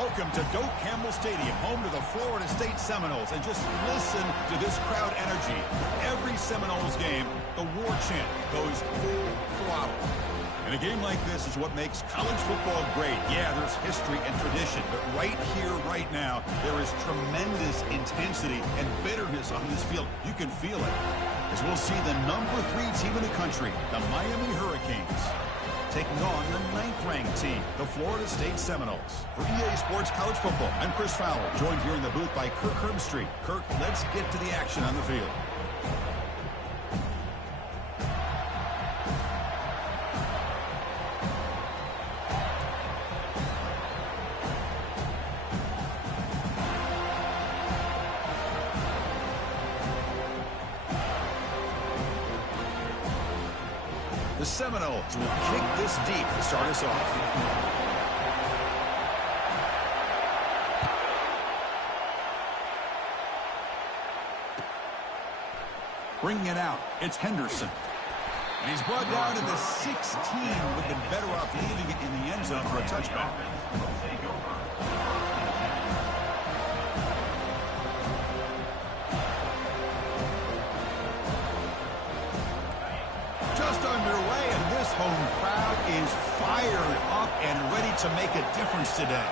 Welcome to Doak Campbell Stadium, home to the Florida State Seminoles. And just listen to this crowd energy. Every Seminoles game, the war chant goes full throttle. And a game like this is what makes college football great. Yeah, there's history and tradition, but right here, right now, there is tremendous intensity and bitterness on this field. You can feel it. As we'll see the number 3 team in the country, the Miami Hurricanes, taking on the 9th-ranked team, the Florida State Seminoles. For EA Sports College Football, I'm Chris Fowler, joined here in the booth by Kirk Herbstreit. Kirk, let's get to the action on the field. The Seminoles will kick this deep to start us off. Bringing it out, it's Henderson. And he's brought down to the 16. Would have been better off leaving it in the end zone for a touchback. Just underway, and this home crowd is fired up and ready to make a difference today.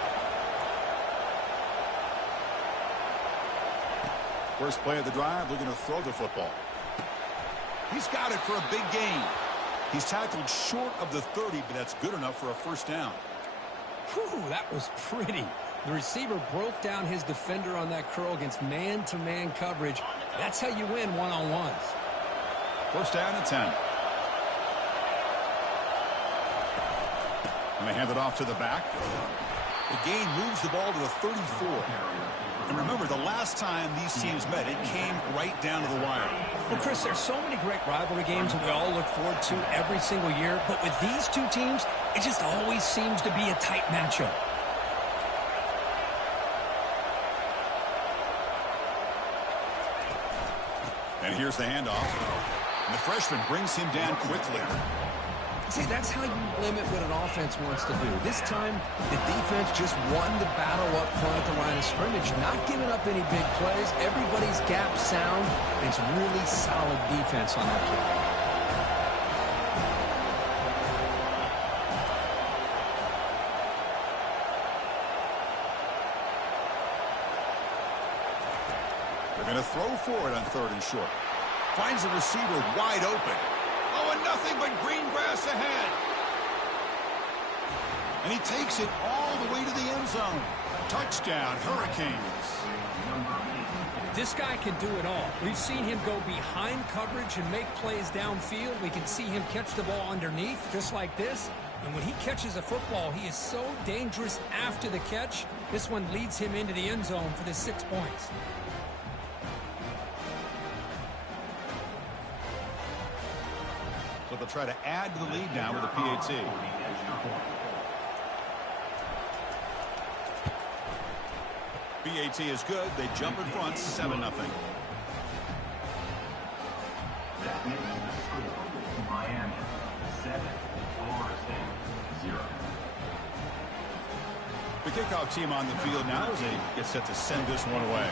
First play of the drive, looking to throw the football. He's got it for a big gain. He's tackled short of the 30, but that's good enough for a first down. Whew, that was pretty. The receiver broke down his defender on that curl against man-to-man coverage. That's how you win one-on-ones. First down and 10. And they hand it off to the back. The gain moves the ball to the 34. And remember, the last time these teams met, it came right down to the wire. Well, Chris, there's so many great rivalry games that we all look forward to every single year. But with these two teams, it just always seems to be a tight matchup. And here's the handoff. And the freshman brings him down quickly. See, that's how you limit what an offense wants to do. This time, the defense just won the battle up front at the line of scrimmage, not giving up any big plays. Everybody's gap sound. It's really solid defense on that play. They're going to throw for it on 3rd and short. Finds the receiver wide open. Oh, and nothing but green grass ahead. And he takes it all the way to the end zone. Touchdown, Hurricanes. This guy can do it all. We've seen him go behind coverage and make plays downfield. We can see him catch the ball underneath, just like this. And when he catches a football, he is so dangerous after the catch. This one leads him into the end zone for the 6 points. So they'll try to add to the lead now with a PAT. PAT is good. They jump in front, 7-0. That makes the score Miami 7, Florida State 0. The kickoff team on the field now as they get set to send this one away.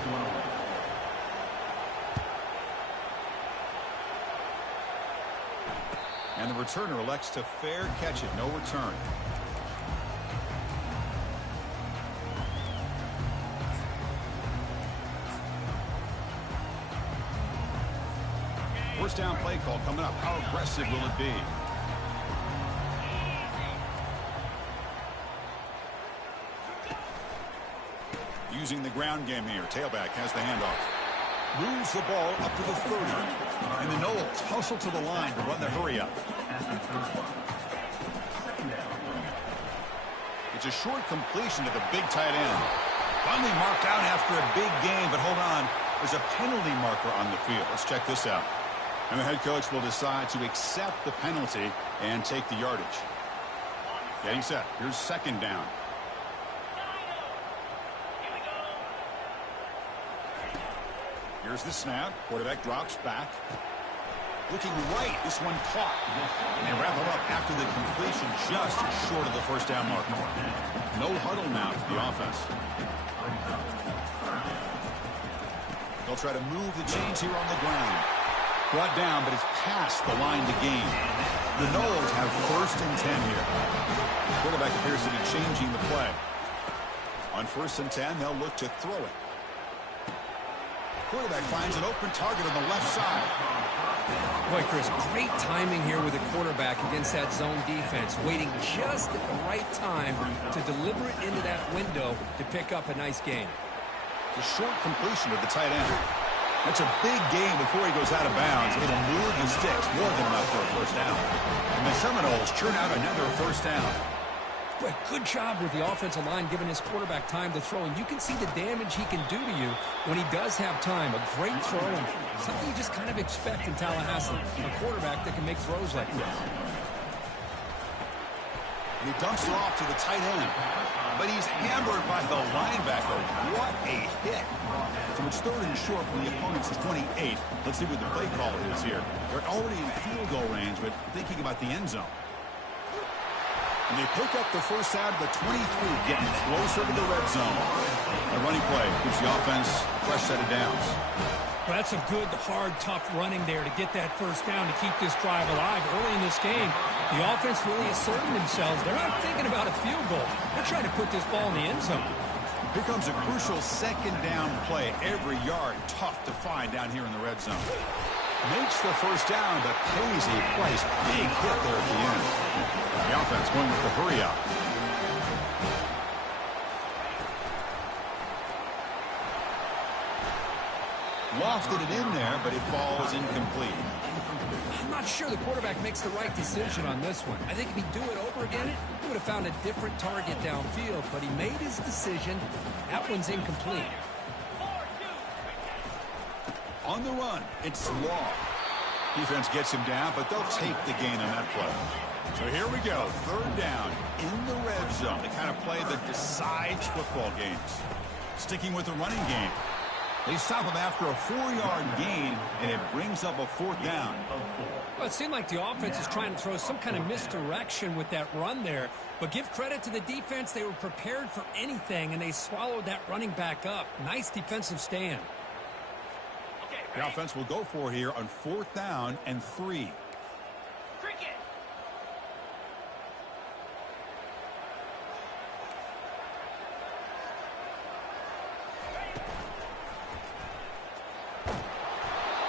And the returner elects to fair catch it. No return. First down play call coming up. How aggressive will it be? Using the ground game here. Tailback has the handoff. Moves the ball up to the 30. And the Noles hustle to the line to run the hurry up. It's a short completion to the big tight end. Finally marked out after a big gain, but hold on. There's a penalty marker on the field. Let's check this out. And the head coach will decide to accept the penalty and take the yardage. Getting set. Here's 2nd down. Here's the snap. Quarterback drops back. Looking right, this one caught. And they wrap him up after the completion just short of the first down mark. No huddle now for the offense. They'll try to move the chains here on the ground. Brought down, but it's past the line to gain. The Noles have 1st and 10 here. The quarterback appears to be changing the play. On 1st and 10, they'll look to throw it. Quarterback finds an open target on the left side. Boy, Chris, great timing here with the quarterback against that zone defense, waiting just at the right time to deliver it into that window to pick up a nice gain. The short completion of the tight end. That's a big gain before he goes out of bounds. It'll move the sticks more than enough for a first down. And the Seminoles churn out another first down. Boy, good job with the offensive line giving his quarterback time to throw. And you can see the damage he can do to you when he does have time. A great throw and something you just kind of expect in Tallahassee. A quarterback that can make throws like this. And he dumps it off to the tight end. But he's hammered by the linebacker. What a hit. So it's 3rd and short from the opponent's 28. Let's see what the play call is here. They're already in field goal range, but thinking about the end zone. And they pick up the first down to the 23, getting closer to the red zone. A running play gives the offense a fresh set of downs. Well, that's a good, hard, tough running there to get that first down to keep this drive alive. Early in this game, the offense really asserting themselves. They're not thinking about a field goal. They're trying to put this ball in the end zone. Here comes a crucial 2nd down play. Every yard tough to find down here in the red zone. Makes the first down, but pays a price. Big hit there at the end. The offense going with the hurry up. Lofted it in there, but it falls incomplete. I'm not sure the quarterback makes the right decision on this one. I think if he'd do it over again, he would have found a different target downfield, but he made his decision. That one's incomplete. On the run, it's Law. Defense gets him down, but they'll take the gain on that play. So here we go, 3rd down in the red zone. The kind of play that decides football games. Sticking with the running game. They stop him after a 4-yard gain, and it brings up a 4th down. Well, it seemed like the offense is trying to throw some kind of misdirection with that run there. But give credit to the defense. They were prepared for anything, and they swallowed that running back up. Nice defensive stand. The offense will go for here on 4th down and 3.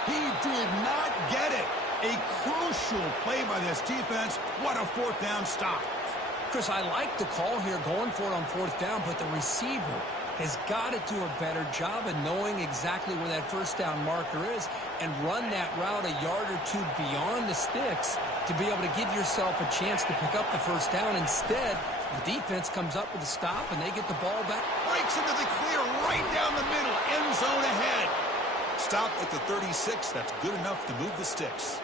He did not get it. A crucial play by this defense. What a 4th down stop. Chris, I like the call here going for it on 4th down, but the receiver has got to do a better job of knowing exactly where that first down marker is and run that route a yard or two beyond the sticks to be able to give yourself a chance to pick up the first down. Instead, the defense comes up with a stop and they get the ball back. Breaks into the clear right down the middle. End zone ahead. Stop at the 36. That's good enough to move the sticks.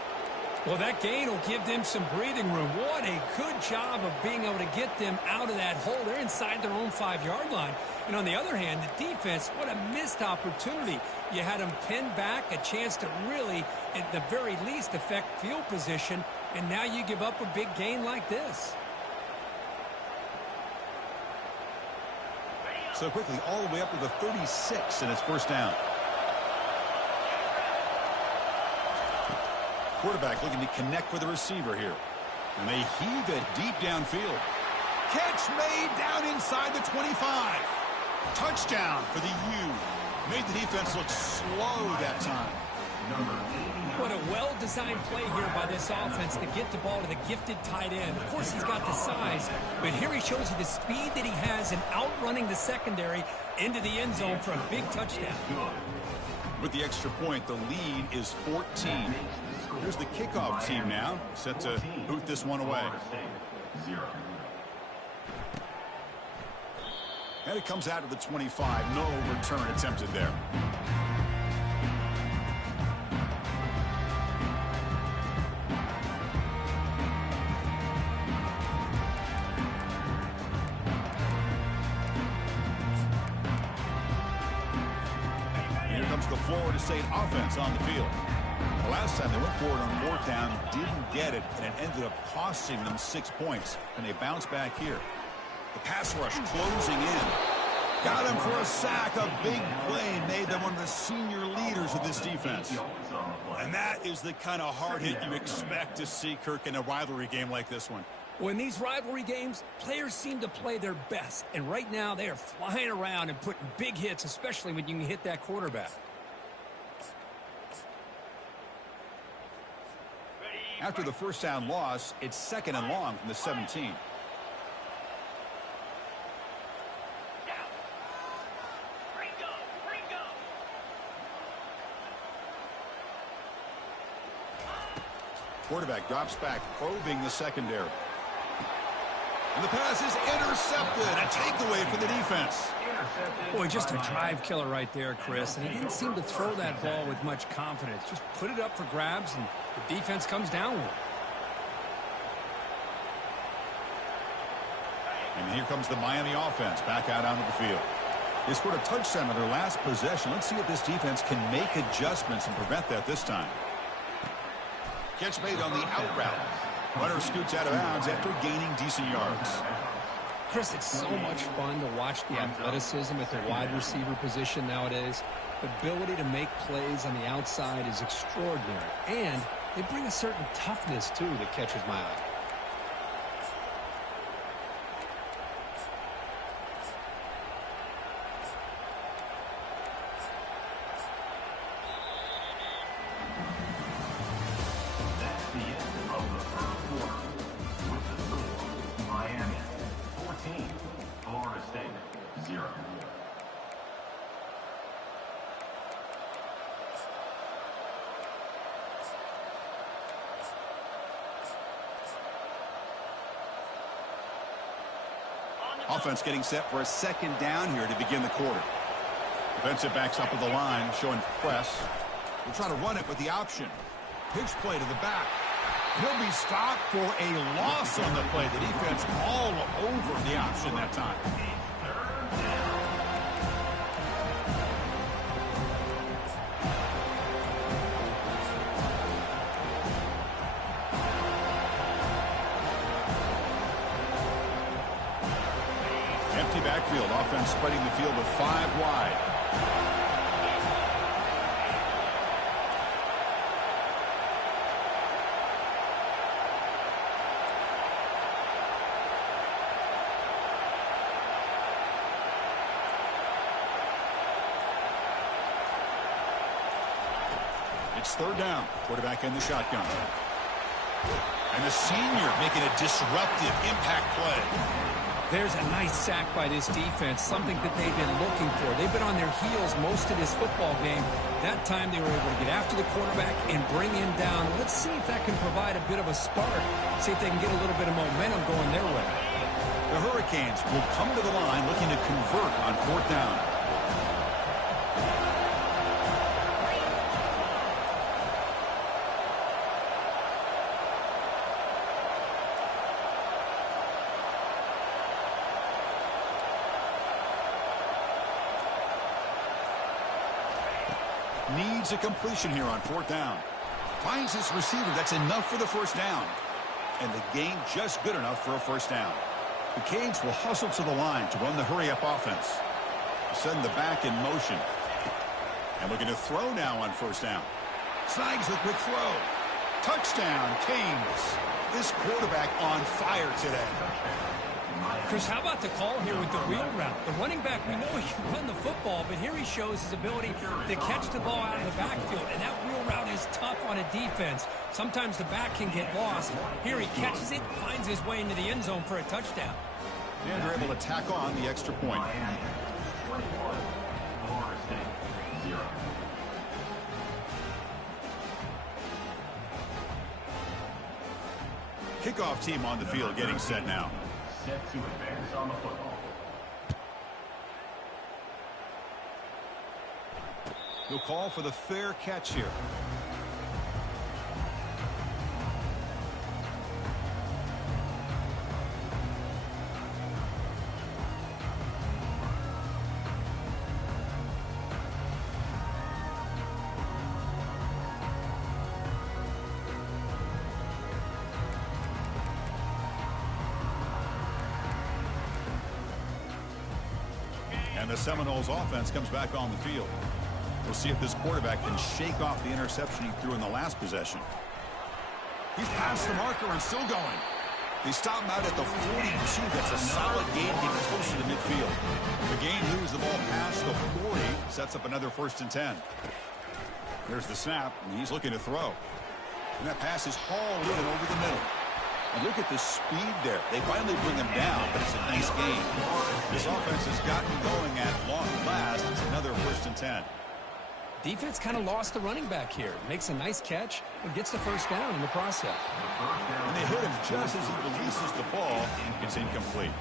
Well, that gain will give them some breathing room. What a good job of being able to get them out of that hole. They're inside their own 5-yard line. And on the other hand, the defense, what a missed opportunity. You had them pinned back, a chance to really, at the very least, affect field position. And now you give up a big gain like this. So quickly, all the way up to the 36 and it's first down. Quarterback looking to connect with the receiver here. And they heave it deep downfield. Catch made down inside the 25. Touchdown for the U. Made the defense look slow that time. What a well-designed play here by this offense to get the ball to the gifted tight end. Of course, he's got the size, but here he shows you the speed that he has in outrunning the secondary into the end zone for a big touchdown. With the extra point, the lead is 14. Here's the kickoff team now, set to boot this one away. And it comes out to the 25. No return attempted there. And here comes the Florida State offense on the field. The last time they went forward on fourth down, didn't get it, and it ended up costing them 6 points. And they bounce back here. The pass rush closing in. Got him for a sack. A big play made them one of the senior leaders of this defense. And that is the kind of hard hit you expect to see, Kirk, in a rivalry game like this one. Well, in these rivalry games, players seem to play their best. And right now, they are flying around and putting big hits, especially when you can hit that quarterback. After the first down loss, it's 2nd and long from the 17. Quarterback drops back, probing the secondary. And the pass is intercepted. A takeaway for the defense. Boy, just a drive killer right there, Chris. And he didn't seem to throw that ball with much confidence. Just put it up for grabs, and the defense comes down with it. And here comes the Miami offense back out onto the field. They scored a touchdown on their last possession. Let's see if this defense can make adjustments and prevent that this time. Catch made on the out route. Runner scoots out of bounds after gaining decent yards. Chris, it's so much fun to watch the athleticism at the wide receiver position nowadays. The ability to make plays on the outside is extraordinary. And they bring a certain toughness, too, that catches my eye. Offense getting set for a 2nd down here to begin the quarter. Defensive backs up with the line, showing press. We'll try to run it with the option. Pitch play to the back. He'll be stopped for a loss on the play. The defense all over the option that time. Empty backfield. Offense spreading the field with 5 wide. It's 3rd down. Quarterback in the shotgun. And the senior making a disruptive impact play. There's a nice sack by this defense, something that they've been looking for. They've been on their heels most of this football game. That time they were able to get after the quarterback and bring him down. Let's see if that can provide a bit of a spark. See if they can get a little bit of momentum going their way. The Hurricanes will come to the line looking to convert on 4th down. Needs a completion here on 4th down. Finds his receiver. That's enough for the 1st down. And the gain just good enough for a 1st down. The Canes will hustle to the line to run the hurry-up offense. Send the back in motion. And looking to throw now on 1st down. Snags the quick throw. Touchdown, Canes. This quarterback on fire today. Chris, how about the call here with the wheel route? The running back, we know he can run the football, but here he shows his ability to catch the ball out of the backfield. And that wheel route is tough on a defense. Sometimes the back can get lost. Here he catches it, finds his way into the end zone for a touchdown. And they're able to tack on the extra point. Kickoff team on the field getting set now. Set to advance on the football. He'll call for the fair catch here. And the Seminoles offense comes back on the field. We'll see if this quarterback can shake off the interception he threw in the last possession. He's past the marker and still going. They stop him out at the 42. That's a solid gain, getting closer to midfield. The gain moves the ball past the 40, sets up another 1st and 10. There's the snap, and he's looking to throw. And that pass is hauled in over the middle. And look at the speed there. They finally bring him down, but it's a nice gain. This offense has gotten going at long last. It's another 1st and 10. Defense kind of lost the running back here. Makes a nice catch and gets the 1st down in the process. And they hit him just as he releases the ball. It's incomplete.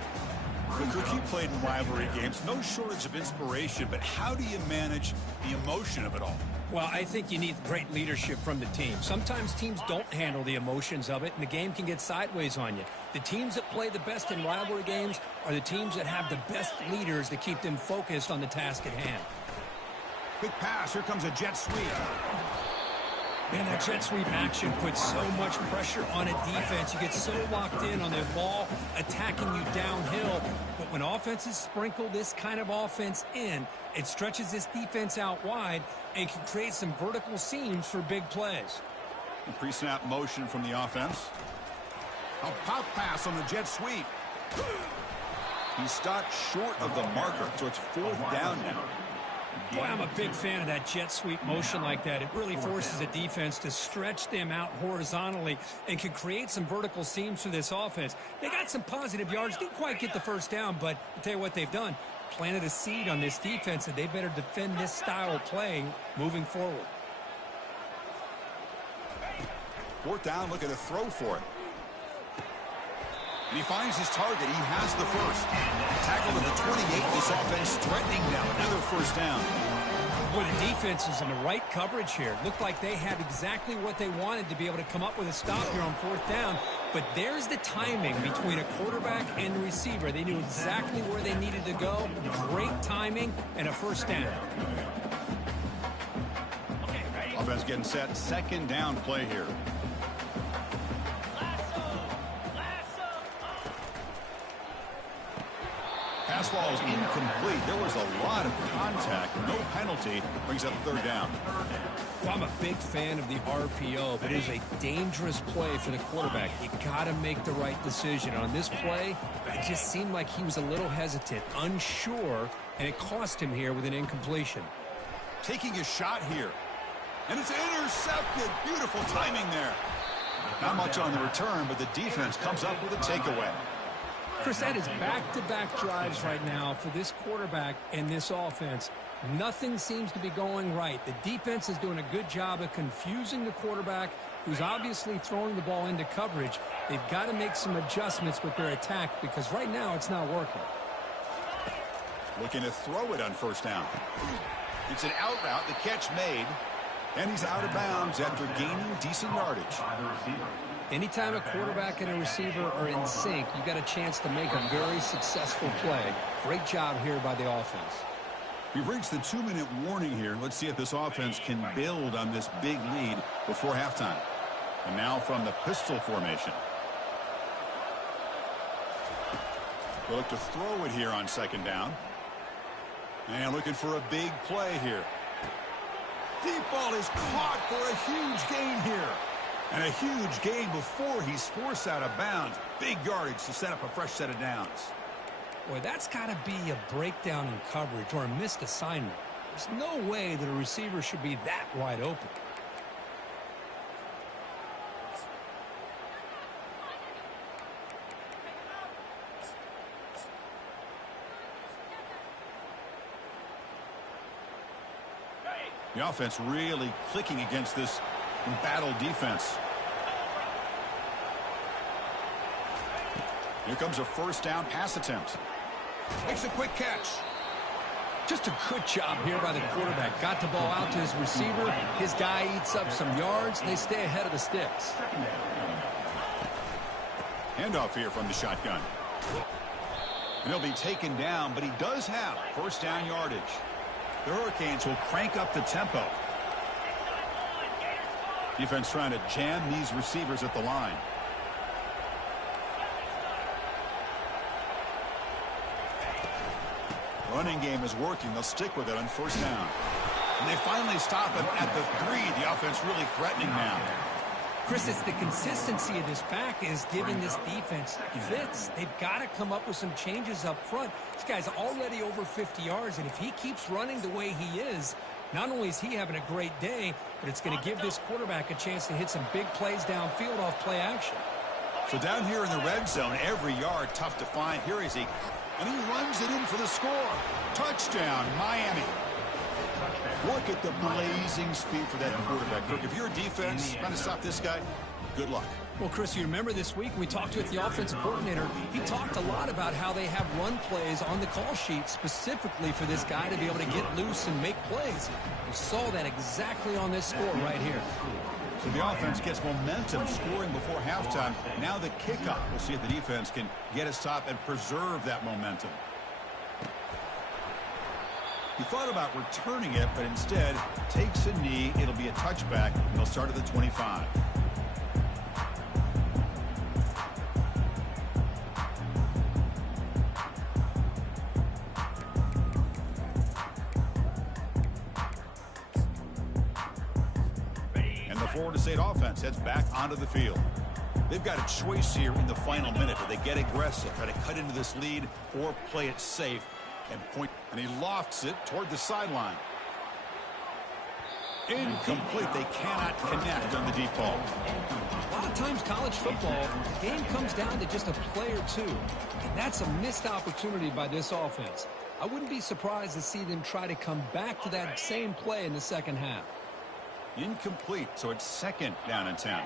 Cook, you played in rivalry games. No shortage of inspiration, but how do you manage the emotion of it all? Well, I think you need great leadership from the team. Sometimes teams don't handle the emotions of it, and the game can get sideways on you. The teams that play the best in rivalry games are the teams that have the best leaders to keep them focused on the task at hand. Quick pass. Here comes a jet sweep. Man, that jet sweep action puts so much pressure on a defense. You get so locked in on their ball attacking you downhill. But when offenses sprinkle this kind of offense in, it stretches this defense out wide and can create some vertical seams for big plays. Pre-snap motion from the offense. A pop pass on the jet sweep. He stopped short of the marker, so it's 4th down now. Boy, I'm a big fan of that jet sweep motion like that. It really forces a defense to stretch them out horizontally and can create some vertical seams for this offense. They got some positive yards. Didn't quite get the 1st down, but I'll tell you what they've done. Planted a seed on this defense, and they better defend this style of play moving forward. 4th down, looking to throw for it. And he finds his target. He has the 1st. Tackled at the 28. This offense threatening now. Another 1st down. Boy, the defense is in the right coverage here. Looked like they had exactly what they wanted to be able to come up with a stop here on 4th down. But there's the timing between a quarterback and the receiver. They knew exactly where they needed to go. Great timing and a 1st down. Offense getting set. 2nd down play here. Pass ball is incomplete. There was a lot of contact. No penalty. Brings up 3rd down. Well, I'm a big fan of the RPO, but it is a dangerous play for the quarterback. You got to make the right decision. On this play, it just seemed like he was a little hesitant, unsure, and it cost him here with an incompletion. Taking a shot here. And it's intercepted. Beautiful timing there. Not much on the return, but the defense comes up with a takeaway. Chris, that is back-to-back drives right now for this quarterback and this offense. Nothing seems to be going right. The defense is doing a good job of confusing the quarterback, who's obviously throwing the ball into coverage. They've got to make some adjustments with their attack because right now it's not working. Looking to throw it on 1st down. It's an out route. The catch made. And he's out of bounds after gaining decent yardage. Anytime a quarterback and a receiver are in sync, you got a chance to make a very successful play. Great job here by the offense. We've reached the 2-minute warning here. Let's see if this offense can build on this big lead before halftime. And now from the pistol formation. They'll look to throw it here on 2nd down. And looking for a big play here. Deep ball is caught for a huge gain here. And a huge gain before he's forced out of bounds. Big yardage to set up a fresh set of downs. Boy, that's got to be a breakdown in coverage or a missed assignment. There's no way that a receiver should be that wide open. The offense really clicking against this embattled defense. Here comes a 1st down pass attempt. Makes a quick catch. Just a good job here by the quarterback. Got the ball out to his receiver. His guy eats up some yards. They stay ahead of the sticks. Handoff here from the shotgun. And he'll be taken down, but he does have 1st down yardage. The Hurricanes will crank up the tempo. Defense trying to jam these receivers at the line. Running game is working. They'll stick with it on first down. And they finally stop him at the 3. The offense really threatening now. Chris, it's the consistency of this back is giving this defense fits. They've got to come up with some changes up front. This guy's already over 50 yards, and if he keeps running the way he is, not only is he having a great day, but it's going to give this quarterback a chance to hit some big plays downfield off play action. So down here in the red zone, every yard tough to find. Here is he, and he runs it in for the score. Touchdown, Miami. Look at the blazing speed for that quarterback. Kirk, if you're a defense trying to stop this guy, good luck. Well, Chris, you remember this week we talked with the offensive coordinator. He talked a lot about how they have run plays on the call sheet specifically for this guy to be able to get loose and make plays. We saw that exactly on this score right here. So the offense gets momentum scoring before halftime. Now the kickoff. We'll see if the defense can get a stop and preserve that momentum. He thought about returning it, but instead takes a knee. It'll be a touchback, and they'll start at the 25. And the Florida State offense heads back onto the field. They've got a choice here in the final minute. Do they get aggressive, try to cut into this lead, or play it safe? And he lofts it toward the sideline. Incomplete. They cannot connect on the deep ball. A lot of times college football, the game comes down to just a play or two. And that's a missed opportunity by this offense. I wouldn't be surprised to see them try to come back to that same play in the second half. Incomplete, so it's second down and 10.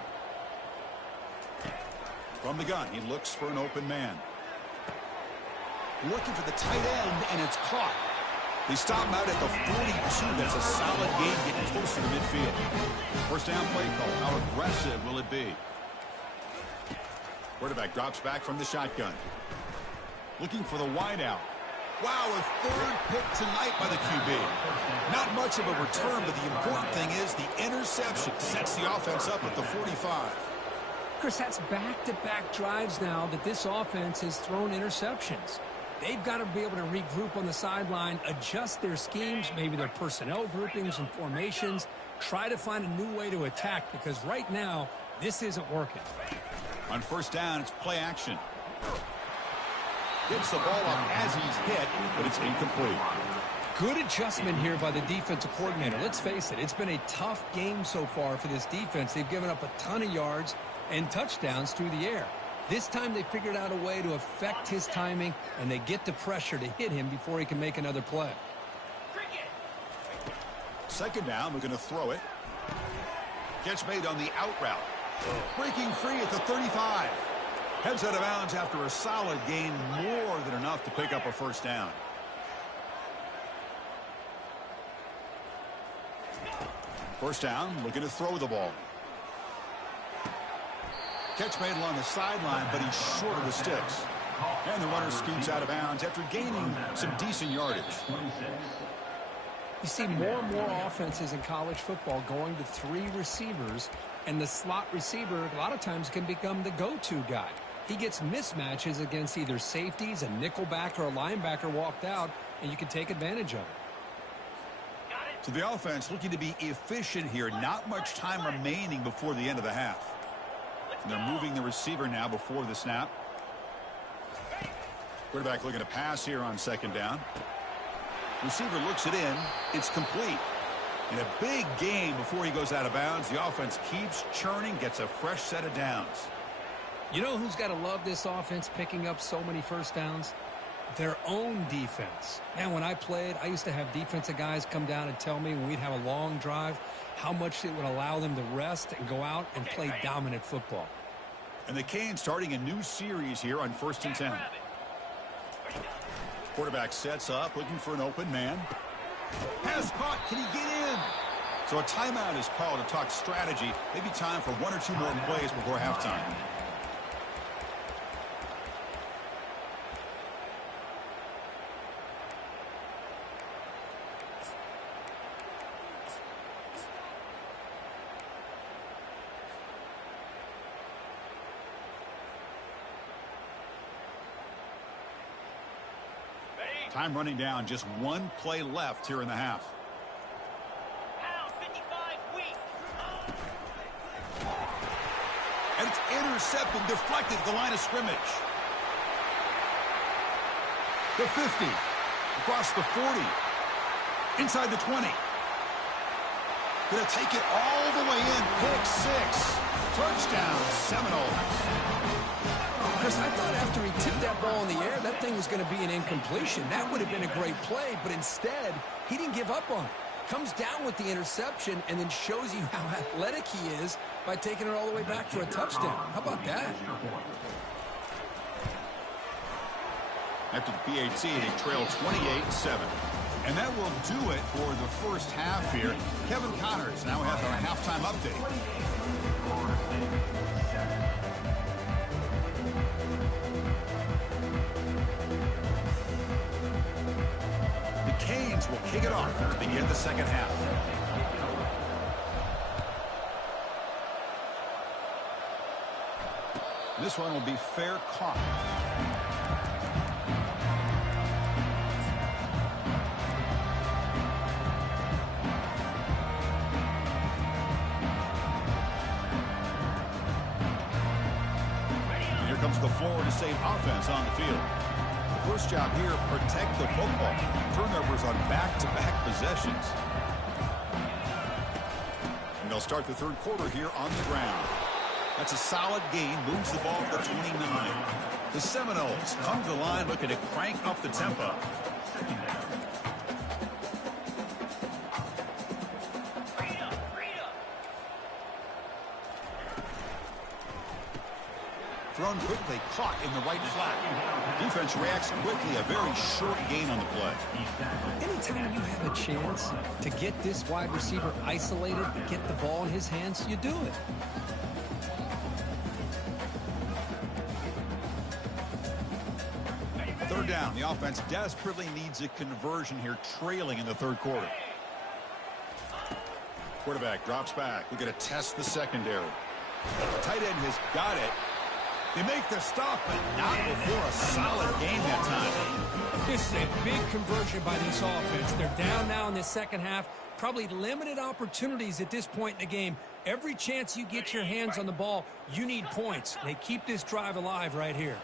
From the gun, he looks for an open man. Looking for the tight end, and it's caught. They stop him out at the 42. That's a solid gain getting closer to midfield. First down play call. How aggressive will it be? Quarterback drops back from the shotgun. Looking for the wideout. Wow, a third pick tonight by the QB. Not much of a return, but the important thing is the interception sets the offense up at the 45. Chris, that's back-to-back drives now that this offense has thrown interceptions. They've got to be able to regroup on the sideline, adjust their schemes, maybe their personnel groupings and formations, try to find a new way to attack because right now, this isn't working. On first down, it's play action. Gets the ball up as he's hit, but it's incomplete. Good adjustment here by the defensive coordinator. Let's face it, it's been a tough game so far for this defense. They've given up a ton of yards and touchdowns through the air. This time they figured out a way to affect his timing, and they get the pressure to hit him before he can make another play. Second down, we're going to throw it. Catch made on the out route. Breaking free at the 35. Heads out of bounds after a solid gain, more than enough to pick up a first down. First down, looking to throw the ball. Catch made along the sideline, but he's short of the sticks. And the runner scoots out of bounds after gaining some decent yardage. You see more and more offenses in college football going to 3 receivers, and the slot receiver a lot of times can become the go-to guy. He gets mismatches against either safeties, a nickelback, or a linebacker walked out, and you can take advantage of it. So the offense looking to be efficient here. Not much time remaining before the end of the half. And they're moving the receiver now before the snap. Quarterback looking to pass here on second down. Receiver looks it in. It's complete. And a big gain before he goes out of bounds. The offense keeps churning, gets a fresh set of downs. You know who's got to love this offense picking up so many first downs? Their own defense. Man, when I played, I used to have defensive guys come down and tell me when we'd have a long drive how much it would allow them to rest and go out and play dominant football. And the Canes starting a new series here on first and 10. Quarterback sets up, looking for an open man. Pass caught. Can he get in? So a timeout is called to talk strategy. Maybe time for 1 or 2 more plays before halftime. Time running down. Just one play left here in the half. And it's intercepted, deflected at the line of scrimmage. The 50, across the 40, inside the 20. Gonna take it all the way in. Pick 6. Touchdown, Seminoles. Chris, I thought after he tipped that ball in the air, that thing was going to be an incompletion. That would have been a great play, but instead, he didn't give up on it. Comes down with the interception and then shows you how athletic he is by taking it all the way back for a touchdown. How about that? After the PAT, they trail 28-7. And that will do it for the first half here. Kevin Connors now has our halftime update. The Canes will kick it off to begin the second half. This one will be fair caught. Comes the Florida State offense on the field. The first job here, protect the football. Turnovers on back-to-back possessions. And they'll start the third quarter here on the ground. That's a solid gain, moves the ball to the 29. The Seminoles come to the line looking to crank up the tempo. Thrown quickly, caught in the right flat. Defense reacts quickly, a very short gain on the play. Anytime you have a chance to get this wide receiver isolated, get the ball in his hands, you do it. Third down, the offense desperately needs a conversion here, trailing in the third quarter. Quarterback drops back. We're going to test the secondary. The tight end has got it. They make the stop, but not before a solid game that time. This is a big conversion by this offense. They're down now in the second half. Probably limited opportunities at this point in the game. Every chance you get your hands on the ball, you need points. They keep this drive alive right here.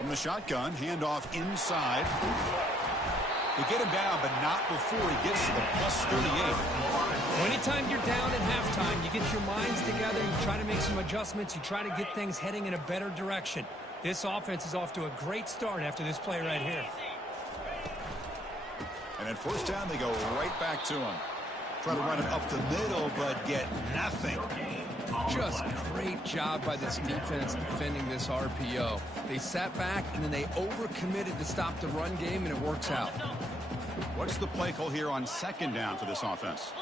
From the shotgun, handoff inside. They get him down, but not before he gets to the plus 38. Anytime you're down at halftime, you get your minds together, you try to make some adjustments, you try to get things heading in a better direction. This offense is off to a great start after this play right here. And then first down, they go right back to him. Try to run it up the middle, but get nothing. Just great job by this defense defending this RPO. They sat back, and then they overcommitted to stop the run game, and it works out. What's the play call here on second down for this offense?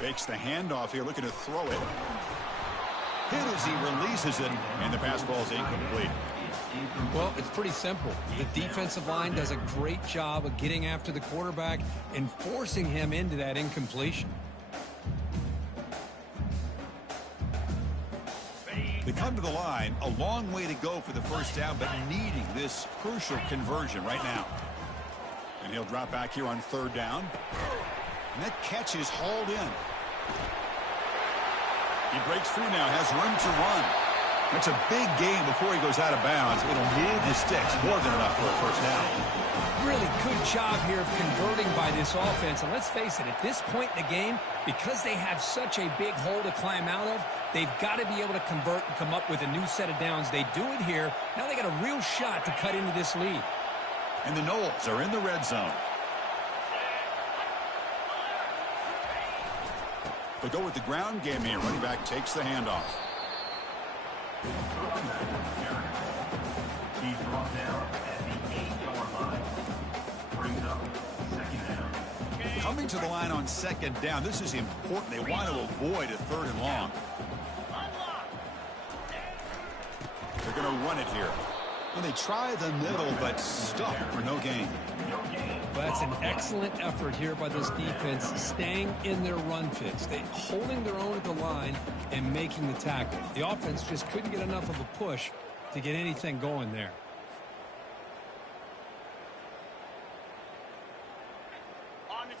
Fakes the handoff here, looking to throw it. Hit as he releases it, and the pass ball is incomplete. Well, it's pretty simple. The defensive line does a great job of getting after the quarterback and forcing him into that incompletion. They come to the line, a long way to go for the first down, but needing this crucial conversion right now. And he'll drop back here on third down. And that catch is hauled in. He breaks through now, has room to run. That's a big gain before he goes out of bounds. It'll move the sticks, more than enough for a first down. Really good job here of converting by this offense. And let's face it, at this point in the game, because they have such a big hole to climb out of, they've got to be able to convert and come up with a new set of downs. They do it here. Now they got a real shot to cut into this lead. And the Noles are in the red zone. They go with the ground game here. Running back takes the handoff. He's brought down at the 8-yard line. Brings up second down. Coming to the line on second down. This is important. They want to avoid a third and long. They're going to run it here. Well, they try the middle, but stuck for no gain. Well, that's an excellent effort here by this defense, staying in their run fits. They holding their own at the line and making the tackle. The offense just couldn't get enough of a push to get anything going there.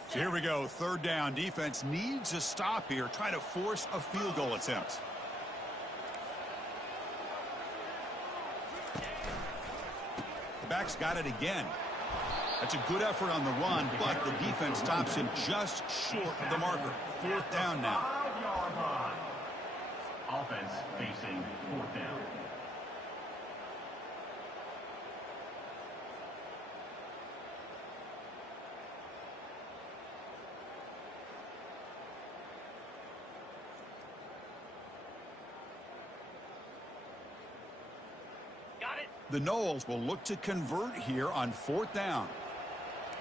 So here we go, third down. Defense needs a stop here, trying to force a field goal attempt. The back's got it again. That's a good effort on the run, but the defense stops him just short of the marker. Fourth down now. 5-yard line. Offense facing fourth down. Got it. The Noles will look to convert here on fourth down.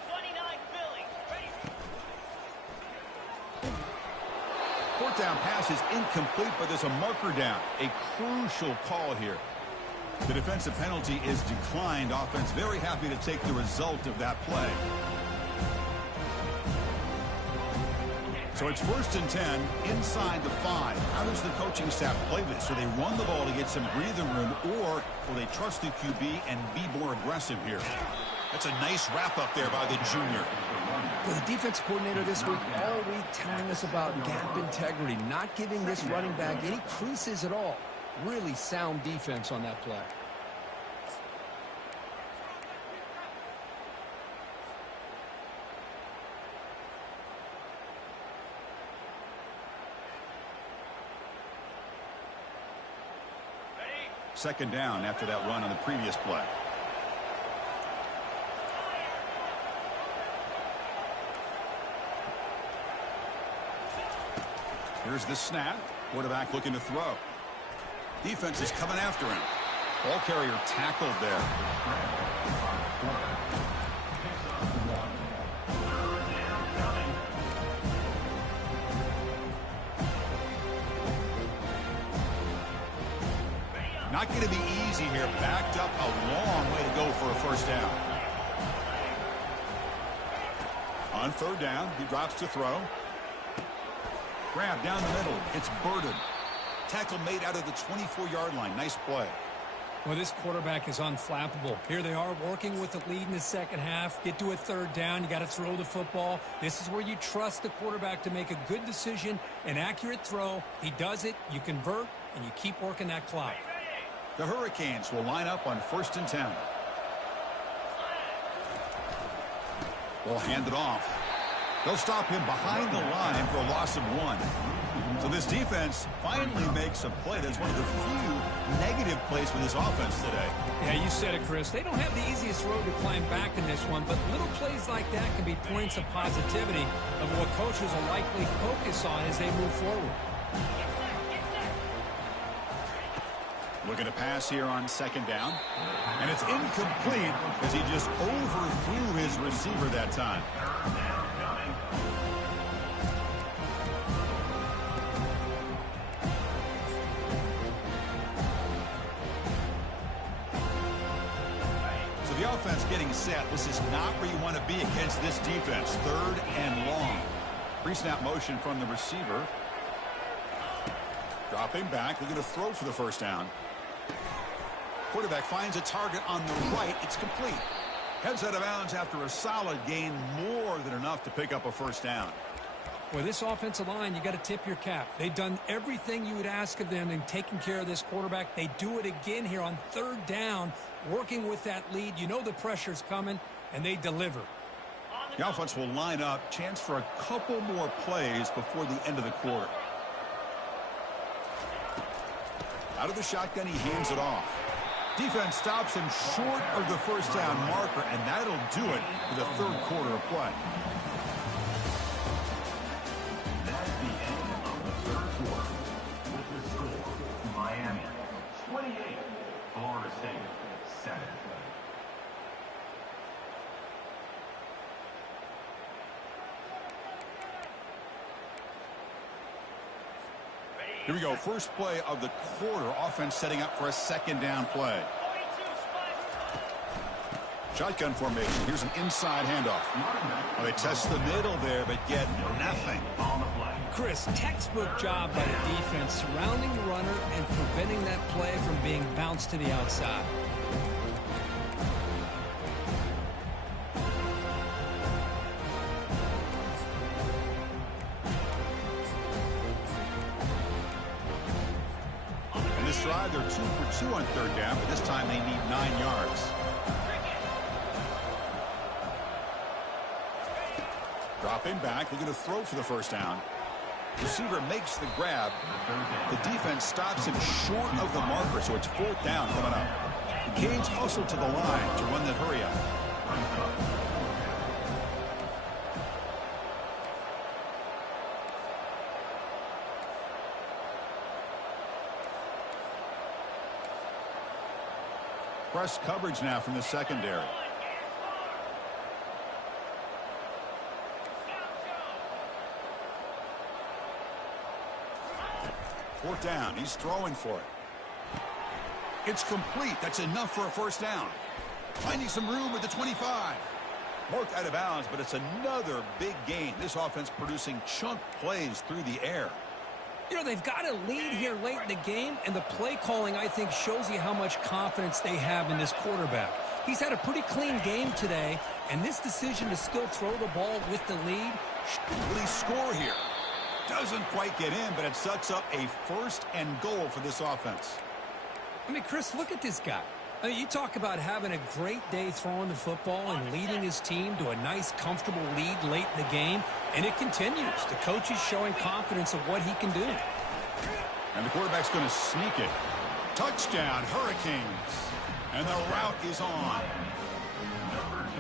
29 Philly. Ready. Fourth down pass is incomplete, but there's a marker down. A crucial call here. The defensive penalty is declined. Offense very happy to take the result of that play. So it's 1st and 10 inside the 5. How does the coaching staff play this? Do they run the ball to get some breathing room, or will they trust the QB and be more aggressive here? That's a nice wrap up there by the junior. Well, the defense coordinator this week all week telling us about gap integrity, not giving this running back any creases at all. Really sound defense on that play. Second down after that run on the previous play. Here's the snap. Quarterback looking to throw. Defense is coming after him. Ball carrier tackled there. Not going to be easy here. Backed up a long way to go for a first down. On third down, he drops to throw. Grab down the middle. It's Burden. Tackle made out of the 24-yard line. Nice play. Well, this quarterback is unflappable. Here they are working with the lead in the second half. Get to a third down. You got to throw the football. This is where you trust the quarterback to make a good decision, an accurate throw. He does it. You convert, and you keep working that clock. The Hurricanes will line up on 1st and 10. They'll hand it off. They'll stop him behind the line for a loss of 1. So this defense finally makes a play. That's one of the few negative plays for this offense today. Yeah, you said it, Chris. They don't have the easiest road to climb back in this one, but little plays like that can be points of positivity of what coaches will likely focus on as they move forward. Looking to pass here on second down. And it's incomplete as he just overthrew his receiver that time. So the offense getting set. This is not where you want to be against this defense. Third and long. Pre-snap motion from the receiver. Dropping back. Looking to throw for the first down. Quarterback finds a target on the right. It's complete. Heads out of bounds after a solid gain, more than enough to pick up a first down. Well, this offensive line, you got to tip your cap. They've done everything you would ask of them in taking care of this quarterback. They do it again here on third down, working with that lead. You know the pressure's coming, and they deliver. The offense will line up. Chance for a couple more plays before the end of the quarter. Out of the shotgun, he hands it off. Defense stops him short of the first down marker, and that'll do it for the third quarter of play. That's the end of the third quarter. With the score, Miami 28, Florida State 7. Here we go. First play of the quarter. Offense setting up for a second down play. Shotgun formation. Here's an inside handoff. Well, they test the middle there, but get nothing. On the play. Chris, textbook job by the defense surrounding the runner and preventing that play from being bounced to the outside. In this drive, they're 2 for 2 on third down, but this time they need 9 yards. Dropping back, looking to throw for the first down. Receiver makes the grab. The defense stops him short of the marker, so it's 4th down coming up. The Canes hustle to the line to run that hurry up. Press coverage now from the secondary. Fourth down. He's throwing for it. It's complete. That's enough for a first down. Finding some room at the 25. Marked out of bounds, but it's another big gain. This offense producing chunk plays through the air. You know, they've got a lead here late in the game, and the play calling, I think, shows you how much confidence they have in this quarterback. He's had a pretty clean game today, and this decision to still throw the ball with the lead. Will he score here? Doesn't quite get in, but it sets up a 1st and goal for this offense. I mean, Chris, look at this guy. I mean, you talk about having a great day throwing the football and leading his team to a nice, comfortable lead late in the game, and it continues. The coach is showing confidence of what he can do. And the quarterback's going to sneak it. Touchdown, Hurricanes. And the route is on.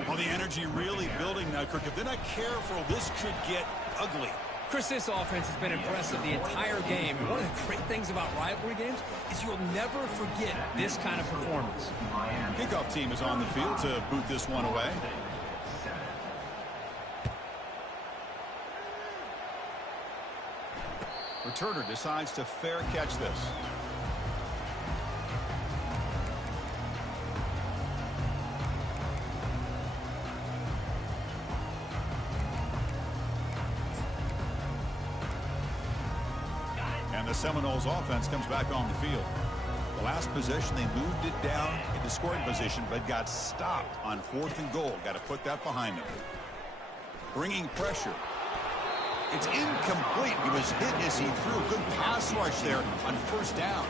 Well, the energy really building now, Kirk. If they're not careful, this could get ugly. Chris, this offense has been impressive the entire game. And one of the great things about rivalry games is you'll never forget this kind of performance. Kickoff team is on the field to boot this one away. Returner decides to fair catch this. And the Seminoles offense comes back on the field. The last possession, they moved it down into scoring position, but got stopped on 4th and goal. Got to put that behind them. Bringing pressure. It's incomplete. He was hit as he threw. Good pass rush there on 1st down.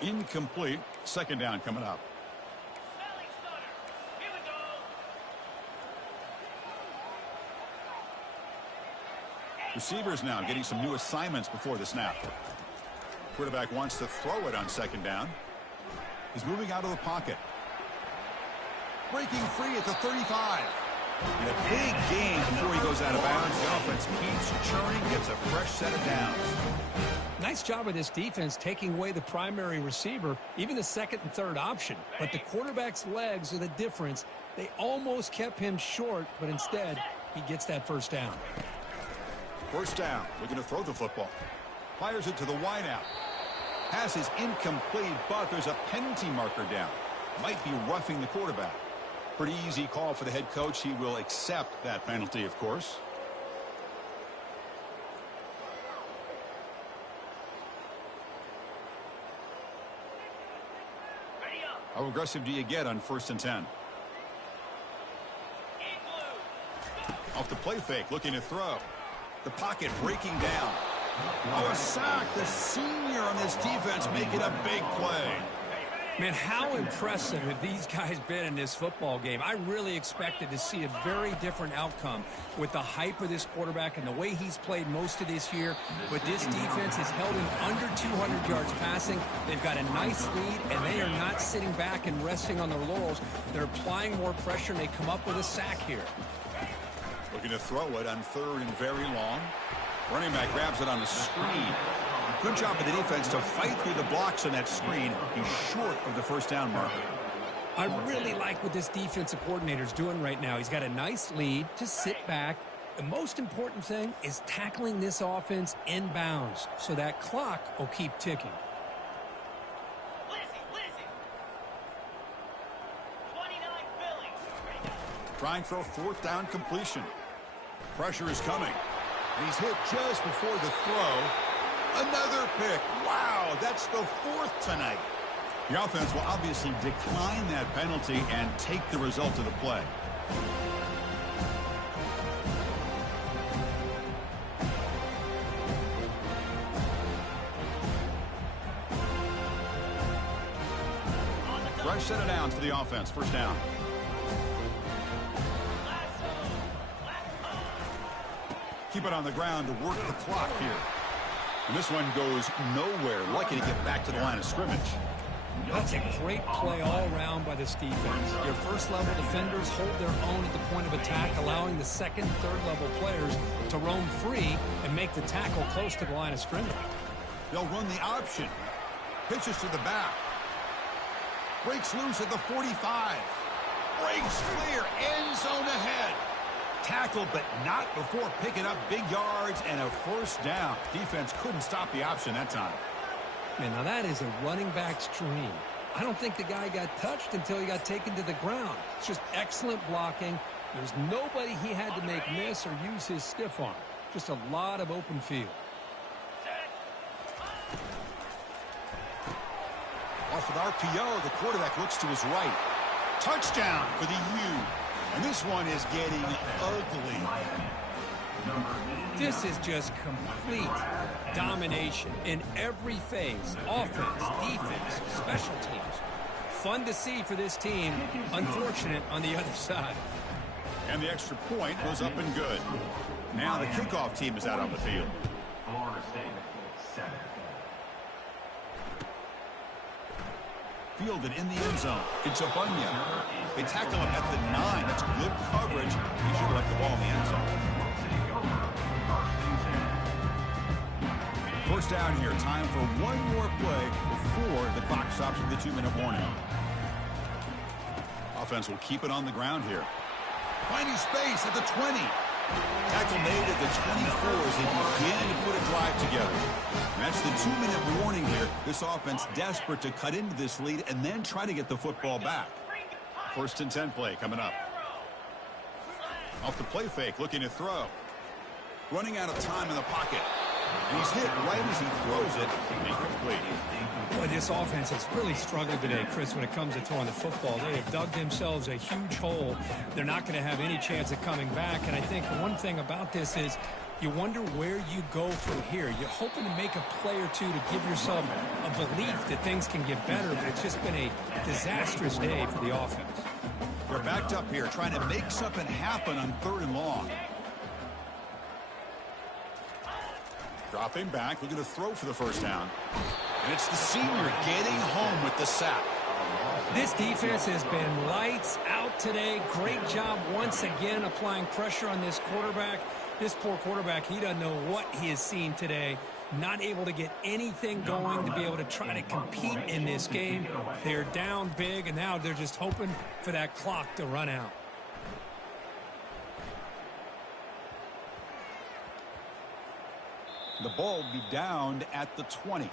Incomplete. 2nd down coming up. Receivers now getting some new assignments before the snap. Quarterback wants to throw it on 2nd down. He's moving out of the pocket. Breaking free at the 35. And a big gain before he goes out of bounds. The offense keeps churning, gets a fresh set of downs. Nice job of this defense taking away the primary receiver, even the 2nd and 3rd option. But the quarterback's legs are the difference. They almost kept him short, but instead, he gets that 1st down. 1st down, looking to throw the football. Fires it to the wideout. Pass is incomplete, but there's a penalty marker down. Might be roughing the quarterback. Pretty easy call for the head coach. He will accept that penalty, of course. How aggressive do you get on 1st and 10? Off the play fake, looking to throw. The pocket breaking down. Oh, a sack. The senior on this defense making a big play. Man, how impressive have these guys been in this football game? I really expected to see a very different outcome with the hype of this quarterback and the way he's played most of this year. But this defense has held him under 200 yards passing. They've got a nice lead, and they are not sitting back and resting on their laurels. They're applying more pressure, and they come up with a sack here. Looking to throw it on 3rd and very long. Running back grabs it on the screen. Good job of the defense to fight through the blocks on that screen. He's short of the 1st down marker. I really like what this defensive coordinator is doing right now. He's got a nice lead to sit back. The most important thing is tackling this offense in bounds so that clock will keep ticking. Trying for a fourth down completion. Pressure is coming. And he's hit just before the throw. Another pick. Wow, that's the fourth tonight. The offense will obviously decline that penalty and take the result of the play. Fresh set of downs for the offense. First down. Keep it on the ground to work the clock here. And this one goes nowhere. Lucky to get back to the line of scrimmage. That's a great play all around by this defense. Your first-level defenders hold their own at the point of attack, allowing the second and third-level players to roam free and make the tackle close to the line of scrimmage. They'll run the option. Pitches to the back. Breaks loose at the 45. Breaks clear. End zone ahead. Tackle, but not before picking up big yards and a first down. Defense couldn't stop the option that time. Man, now that is a running back's dream. I don't think the guy got touched until he got taken to the ground. It's just excellent blocking. There's nobody he had to make miss or use his stiff arm. Just a lot of open field. Off with RPO, the quarterback looks to his right. Touchdown for the U. And this one is getting ugly. This is just complete domination in every phase. Offense, defense, special teams. Fun to see for this team. Unfortunate on the other side. And the extra point goes up and good. Now the kickoff team is out on the field. Florida State, 7. Fielded in the end zone. It's a Bunyan. They tackle him at the 9. That's good coverage. He should have left the ball in the end zone. First down here. Time for one more play before the clock stops with a 2-minute warning. Offense will keep it on the ground here. Finding space at the 20. Tackle made at the 24 as they begin to put a drive together. And that's the 2-minute warning here. This offense desperate to cut into this lead and then try to get the football back. First and 10 play coming up. Off the play fake, looking to throw. Running out of time in the pocket. And he's hit right as he throws it. Incomplete. Boy, this offense has really struggled today, Chris, when it comes to throwing the football. They have dug themselves a huge hole. They're not going to have any chance of coming back. And I think one thing about this is you wonder where you go from here. You're hoping to make a play or two to give yourself a belief that things can get better, but it's just been a disastrous day for the offense. They're backed up here trying to make something happen on 3rd and long. Dropping back, looking to throw for the first down. And it's the senior getting home with the sack. This defense has been lights out today. Great job once again applying pressure on this quarterback. This poor quarterback, he doesn't know what he has seen today. Not able to get anything going to be able to try to compete in this game. They're down big, and now they're just hoping for that clock to run out. The ball will be downed at the 20.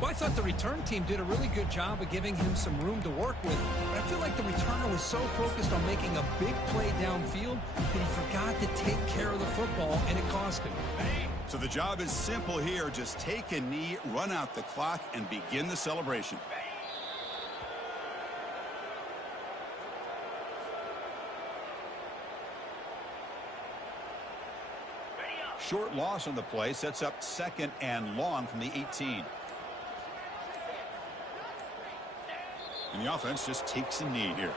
Well, I thought the return team did a really good job of giving him some room to work with. But I feel like the returner was so focused on making a big play downfield that he forgot to take care of the football, and it cost him. So the job is simple here. Just take a knee, run out the clock, and begin the celebration. Short loss on the play sets up 2nd and long from the 18. And the offense just takes a knee here.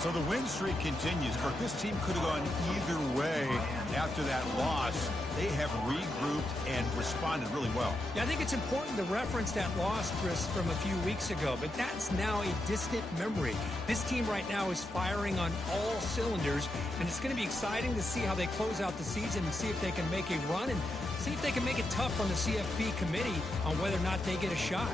So the win streak continues. Kirk, this team could have gone either way after that loss. They have regrouped and responded really well. Yeah, I think it's important to reference that loss, Chris, from a few weeks ago, but that's now a distant memory. This team right now is firing on all cylinders, and it's going to be exciting to see how they close out the season and see if they can make a run and see if they can make it tough on the CFP committee on whether or not they get a shot.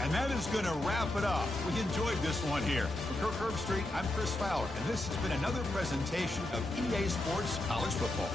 And that is going to wrap it up. We enjoyed this one here. For Kirk Herbstreit, I'm Chris Fowler, and this has been another presentation of EA Sports College Football.